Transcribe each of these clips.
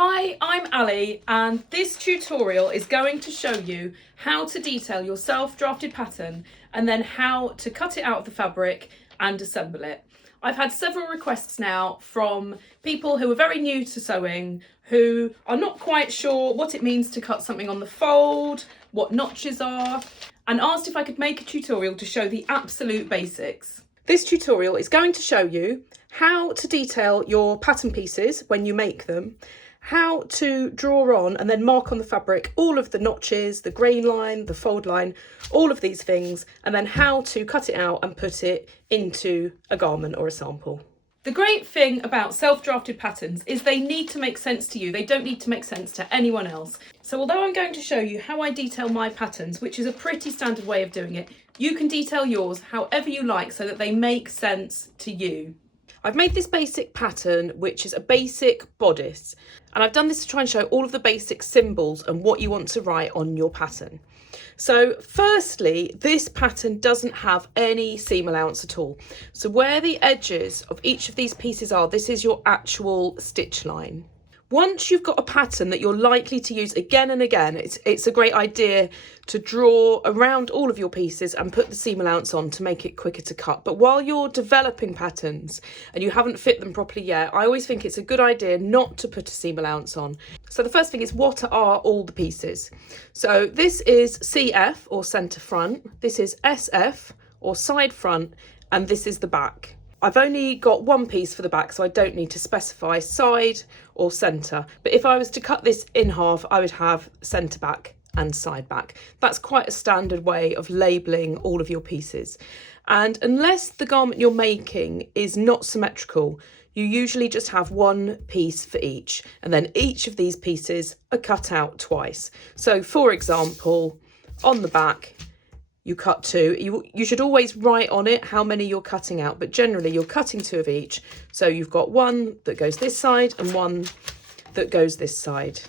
Hi, I'm Ali, and this tutorial is going to show you how to detail your self-drafted pattern and then how to cut it out of the fabric and assemble it. I've had several requests now from people who are very new to sewing, who are not quite sure what it means to cut something on the fold, what notches are, and asked if I could make a tutorial to show the absolute basics. This tutorial is going to show you how to detail your pattern pieces when you make them, how to draw on and then mark on the fabric all of the notches, the grain line, the fold line, all of these things, and then how to cut it out and put it into a garment or a sample. The great thing about self-drafted patterns is they need to make sense to you. They don't need to make sense to anyone else. So although I'm going to show you how I detail my patterns, which is a pretty standard way of doing it, you can detail yours however you like so that they make sense to you. I've made this basic pattern, which is a basic bodice, and I've done this to try and show all of the basic symbols and what you want to write on your pattern. So firstly, this pattern doesn't have any seam allowance at all. So where the edges of each of these pieces are, this is your actual stitch line. Once you've got a pattern that you're likely to use again and again, it's a great idea to draw around all of your pieces and put the seam allowance on to make it quicker to cut. But while you're developing patterns and you haven't fit them properly yet, I always think it's a good idea not to put a seam allowance on. So the first thing is, what are all the pieces? So this is CF or centre front, this is SF or side front, and this is the back. I've only got one piece for the back, so I don't need to specify side or centre. But if I was to cut this in half, I would have centre back and side back. That's quite a standard way of labelling all of your pieces. And unless the garment you're making is not symmetrical, you usually just have one piece for each. And then each of these pieces are cut out twice. So for example, on the back, you cut two. You should always write on it how many you're cutting out, but generally you're cutting two of each. So you've got one that goes this side and one that goes this side.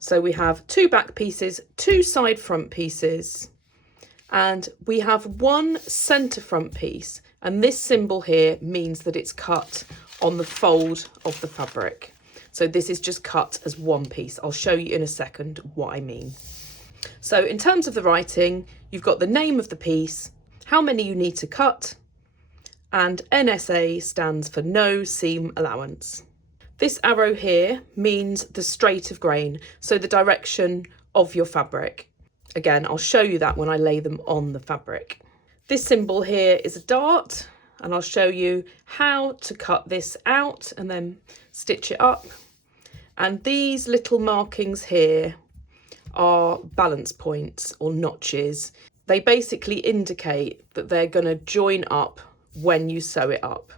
So we have two back pieces, two side front pieces, and we have one centre front piece. And this symbol here means that it's cut on the fold of the fabric. So this is just cut as one piece. I'll show you in a second what I mean. So in terms of the writing, you've got the name of the piece, how many you need to cut, and NSA stands for no seam allowance. This arrow here means the straight of grain, so the direction of your fabric. Again, I'll show you that when I lay them on the fabric. This symbol here is a dart, and I'll show you how to cut this out and then stitch it up. And these little markings here are balance points or notches. They basically indicate that they're going to join up when you sew it up.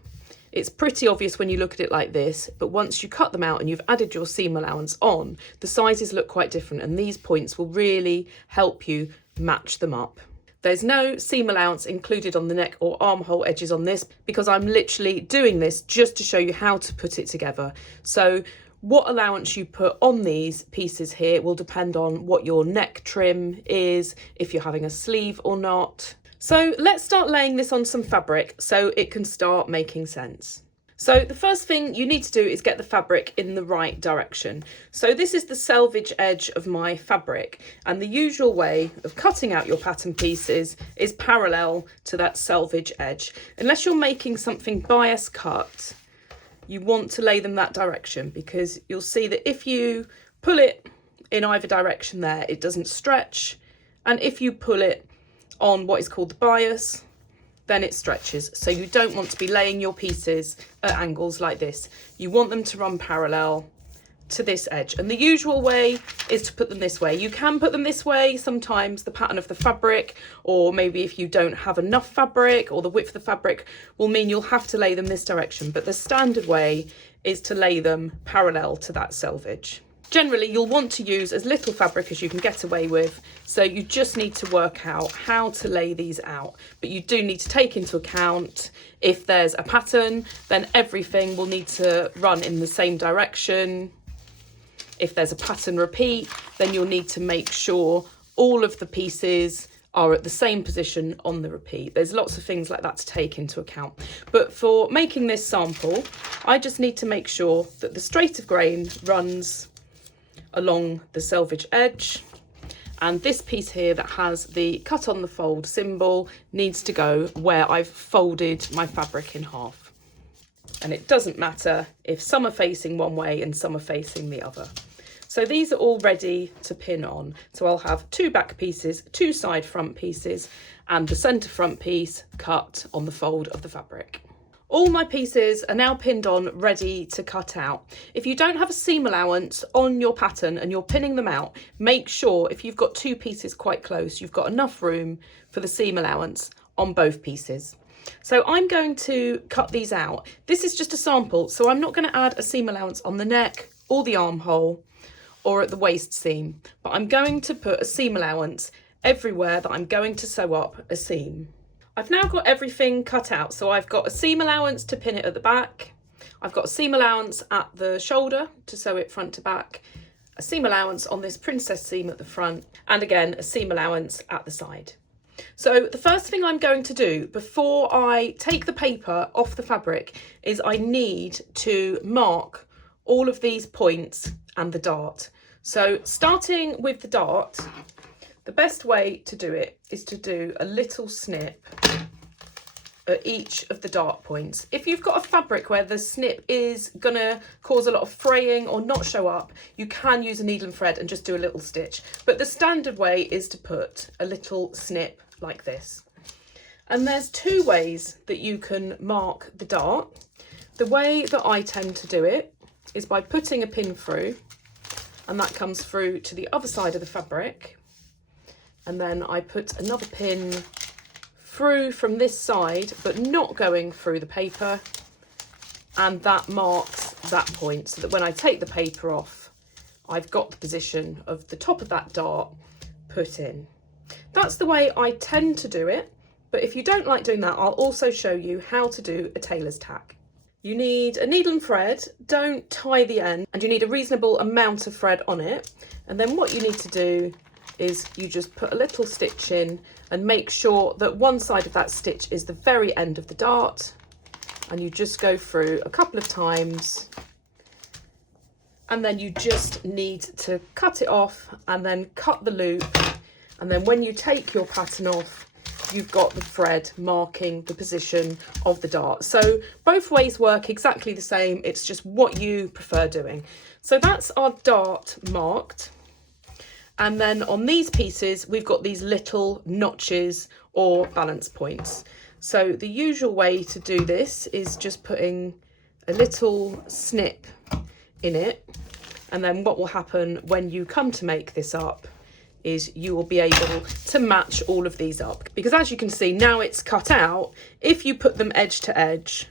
It's pretty obvious when you look at it like this, but once you cut them out and you've added your seam allowance on, the sizes look quite different, and these points will really help you match them up. There's no seam allowance included on the neck or armhole edges on this because I'm literally doing this just to show you how to put it together. So what allowance you put on these pieces here will depend on what your neck trim is, if you're having a sleeve or not. So let's start laying this on some fabric so it can start making sense. So the first thing you need to do is get the fabric in the right direction. So this is the selvage edge of my fabric, and the usual way of cutting out your pattern pieces is parallel to that selvage edge. Unless you're making something bias cut, you want to lay them that direction, because you'll see that if you pull it in either direction there, it doesn't stretch. And if you pull it on what is called the bias, then it stretches. So you don't want to be laying your pieces at angles like this. You want them to run parallel to this edge. And the usual way is to put them this way. You can put them this way. Sometimes the pattern of the fabric, or maybe if you don't have enough fabric or the width of the fabric, will mean you'll have to lay them this direction. But the standard way is to lay them parallel to that selvage. Generally, you'll want to use as little fabric as you can get away with, so you just need to work out how to lay these out. But you do need to take into account, if there's a pattern, then everything will need to run in the same direction. If there's a pattern repeat, then you'll need to make sure all of the pieces are at the same position on the repeat. There's lots of things like that to take into account. But for making this sample, I just need to make sure that the straight of grain runs along the selvage edge. And this piece here that has the cut on the fold symbol needs to go where I've folded my fabric in half. And it doesn't matter if some are facing one way and some are facing the other. So these are all ready to pin on. So I'll have 2 back pieces, 2 side front pieces, and the centre front piece cut on the fold of the fabric. All my pieces are now pinned on, ready to cut out. If you don't have a seam allowance on your pattern and you're pinning them out, make sure if you've got 2 pieces quite close, you've got enough room for the seam allowance on both pieces. So I'm going to cut these out. This is just a sample, so I'm not going to add a seam allowance on the neck or the armhole or at the waist seam, but I'm going to put a seam allowance everywhere that I'm going to sew up a seam. I've now got everything cut out, so I've got a seam allowance to pin it at the back, I've got a seam allowance at the shoulder to sew it front to back, a seam allowance on this princess seam at the front, and again a seam allowance at the side. So the first thing I'm going to do before I take the paper off the fabric is I need to mark all of these points and the dart. So starting with the dart, the best way to do it is to do a little snip at each of the dart points. If you've got a fabric where the snip is going to cause a lot of fraying or not show up, you can use a needle and thread and just do a little stitch. But the standard way is to put a little snip like this. And there's 2 ways that you can mark the dart. The way that I tend to do it is by putting a pin through, and that comes through to the other side of the fabric. And then I put another pin through from this side, but not going through the paper. And that marks that point, so that when I take the paper off, I've got the position of the top of that dart put in. That's the way I tend to do it. But if you don't like doing that, I'll also show you how to do a tailor's tack. You need a needle and thread, don't tie the end, and you need a reasonable amount of thread on it. And then what you need to do is you just put a little stitch in and make sure that one side of that stitch is the very end of the dart, and you just go through a couple of times, and then you just need to cut it off and then cut the loop, and then when you take your pattern off, you've got the thread marking the position of the dart. So both ways work exactly the same, it's just what you prefer doing. So that's our dart marked. And then on these pieces, we've got these little notches or balance points. So the usual way to do this is just putting a little snip in it. And then what will happen when you come to make this up is you will be able to match all of these up. Because as you can see, now it's cut out. If you put them edge to edge,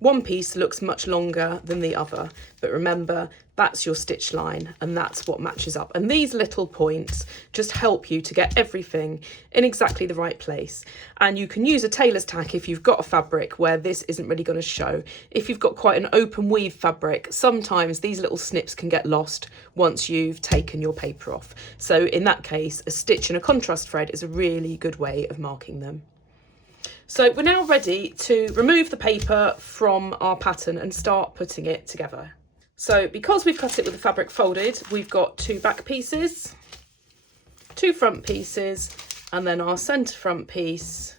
one piece looks much longer than the other, but remember, that's your stitch line and that's what matches up. And these little points just help you to get everything in exactly the right place. And you can use a tailor's tack if you've got a fabric where this isn't really going to show. If you've got quite an open weave fabric, sometimes these little snips can get lost once you've taken your paper off. So in that case, a stitch and a contrast thread is a really good way of marking them. So we're now ready to remove the paper from our pattern and start putting it together. So because we've cut it with the fabric folded, we've got 2 back pieces, 2 front pieces, and then our centre front piece.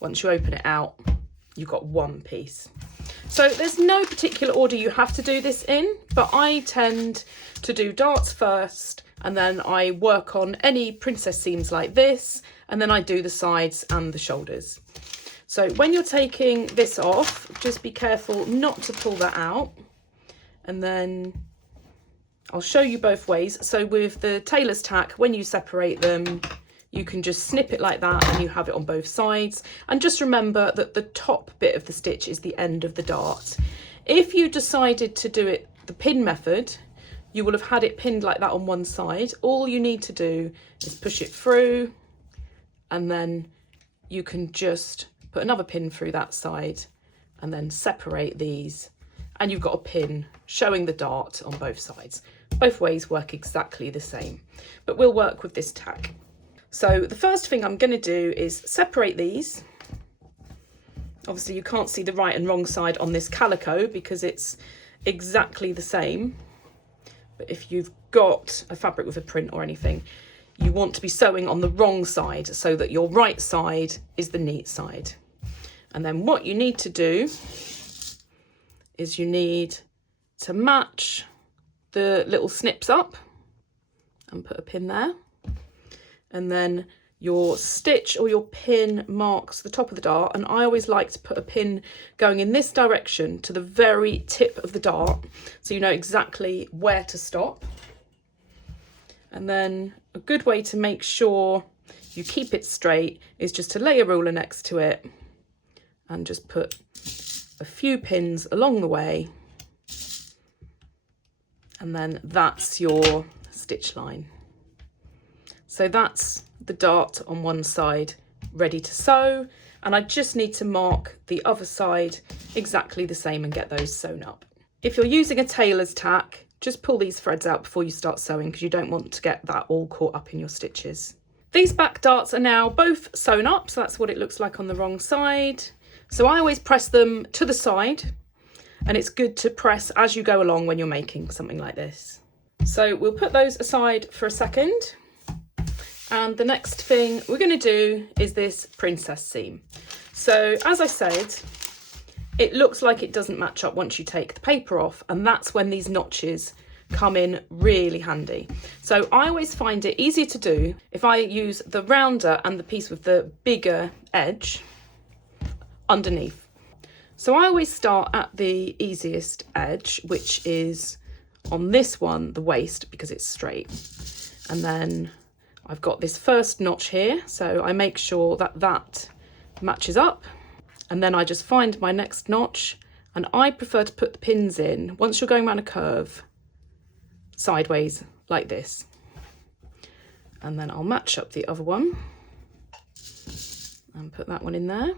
Once you open it out, you've got 1 piece. So there's no particular order you have to do this in, but I tend to do darts first, and then I work on any princess seams like this, and then I do the sides and the shoulders. So when you're taking this off, just be careful not to pull that out. And then I'll show you both ways. So with the tailor's tack, when you separate them, you can just snip it like that and you have it on both sides. And just remember that the top bit of the stitch is the end of the dart. If you decided to do it the pin method, you will have had it pinned like that on one side. All you need to do is push it through, and then you can just put another pin through that side and then separate these, and you've got a pin showing the dart on both sides. Both ways work exactly the same, but we'll work with this tack. So the first thing I'm going to do is separate these. Obviously you can't see the right and wrong side on this calico because it's exactly the same. But if you've got a fabric with a print or anything, you want to be sewing on the wrong side so that your right side is the neat side. And then what you need to do is you need to match the little snips up and put a pin there. And then your stitch or your pin marks the top of the dart, and I always like to put a pin going in this direction to the very tip of the dart so you know exactly where to stop. And then a good way to make sure you keep it straight is just to lay a ruler next to it and just put a few pins along the way, and then that's your stitch line. So that's the dart on one side ready to sew, and I just need to mark the other side exactly the same and get those sewn up. If you're using a tailor's tack, just pull these threads out before you start sewing because you don't want to get that all caught up in your stitches. These back darts are now both sewn up, so that's what it looks like on the wrong side. So I always press them to the side, and it's good to press as you go along when you're making something like this. So we'll put those aside for a second. And the next thing we're going to do is this princess seam. So as I said, it looks like it doesn't match up once you take the paper off, and that's when these notches come in really handy. So I always find it easier to do if I use the rounder and the piece with the bigger edge underneath. So I always start at the easiest edge, which is on this one, the waist, because it's straight. And then I've got this first notch here, so I make sure that that matches up, and then I just find my next notch, and I prefer to put the pins in once you're going around a curve sideways like this, and then I'll match up the other one and put that one in there.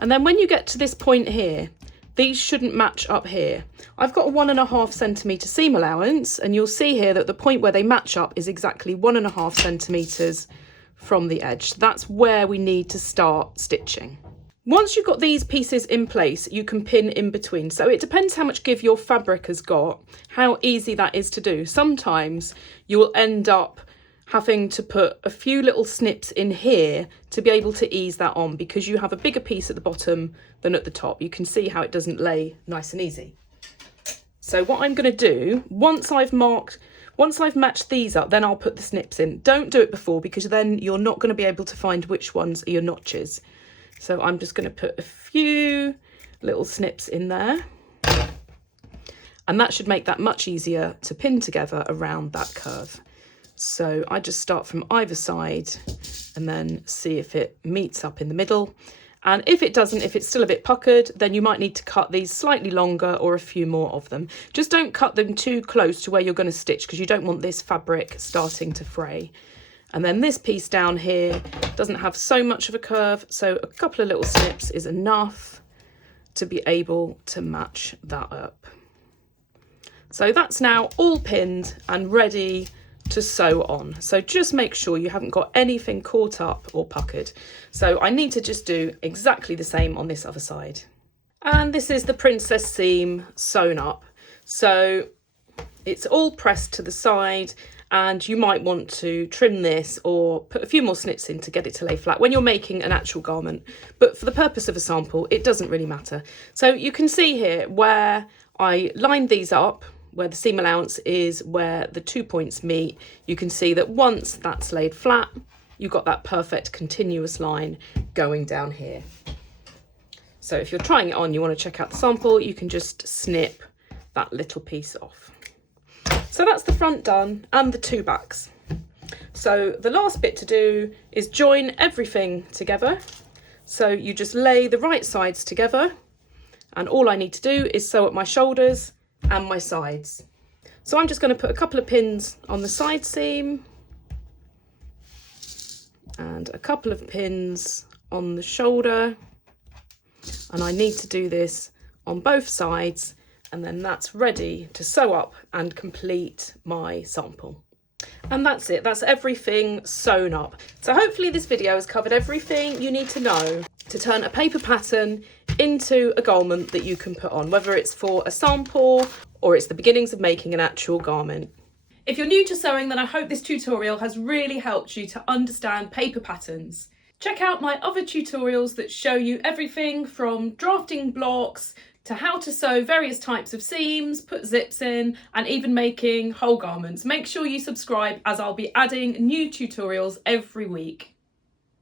And then when you get to this point here, these shouldn't match up here. I've got a 1.5 centimetre seam allowance, and you'll see here that the point where they match up is exactly 1.5 centimetres from the edge. That's where we need to start stitching. Once you've got these pieces in place, you can pin in between. So it depends how much give your fabric has got, how easy that is to do. Sometimes you will end up having to put a few little snips in here to be able to ease that on because you have a bigger piece at the bottom than at the top. You can see how it doesn't lay nice and easy. So what I'm going to do, once I've matched these up, then I'll put the snips in. Don't do it before because then you're not going to be able to find which ones are your notches. So I'm just going to put a few little snips in there. And that should make that much easier to pin together around that curve. So I just start from either side and then see if it meets up in the middle. And if it doesn't, if it's still a bit puckered, then you might need to cut these slightly longer or a few more of them. Just don't cut them too close to where you're going to stitch because you don't want this fabric starting to fray. And then this piece down here doesn't have so much of a curve, so a couple of little snips is enough to be able to match that up. So that's now all pinned and ready to sew on. So just make sure you haven't got anything caught up or puckered. So I need to just do exactly the same on this other side. And this is the princess seam sewn up. So it's all pressed to the side, and you might want to trim this or put a few more snips in to get it to lay flat when you're making an actual garment. But for the purpose of a sample, it doesn't really matter. So you can see here where I lined these up, where the seam allowance is where the 2 points meet. You can see that once that's laid flat, you've got that perfect continuous line going down here. So if you're trying it on, you want to check out the sample, you can just snip that little piece off. So that's the front done and the two backs. So the last bit to do is join everything together. So you just lay the right sides together, and all I need to do is sew up my shoulders and my sides. So I'm just going to put a couple of pins on the side seam and a couple of pins on the shoulder, and I need to do this on both sides, and then that's ready to sew up and complete my sample. And that's it, that's everything sewn up. So hopefully this video has covered everything you need to know to turn a paper pattern into a garment that you can put on, whether it's for a sample or it's the beginnings of making an actual garment. If you're new to sewing, then I hope this tutorial has really helped you to understand paper patterns. Check out my other tutorials that show you everything from drafting blocks to how to sew various types of seams, put zips in, and even making whole garments. Make sure you subscribe as I'll be adding new tutorials every week.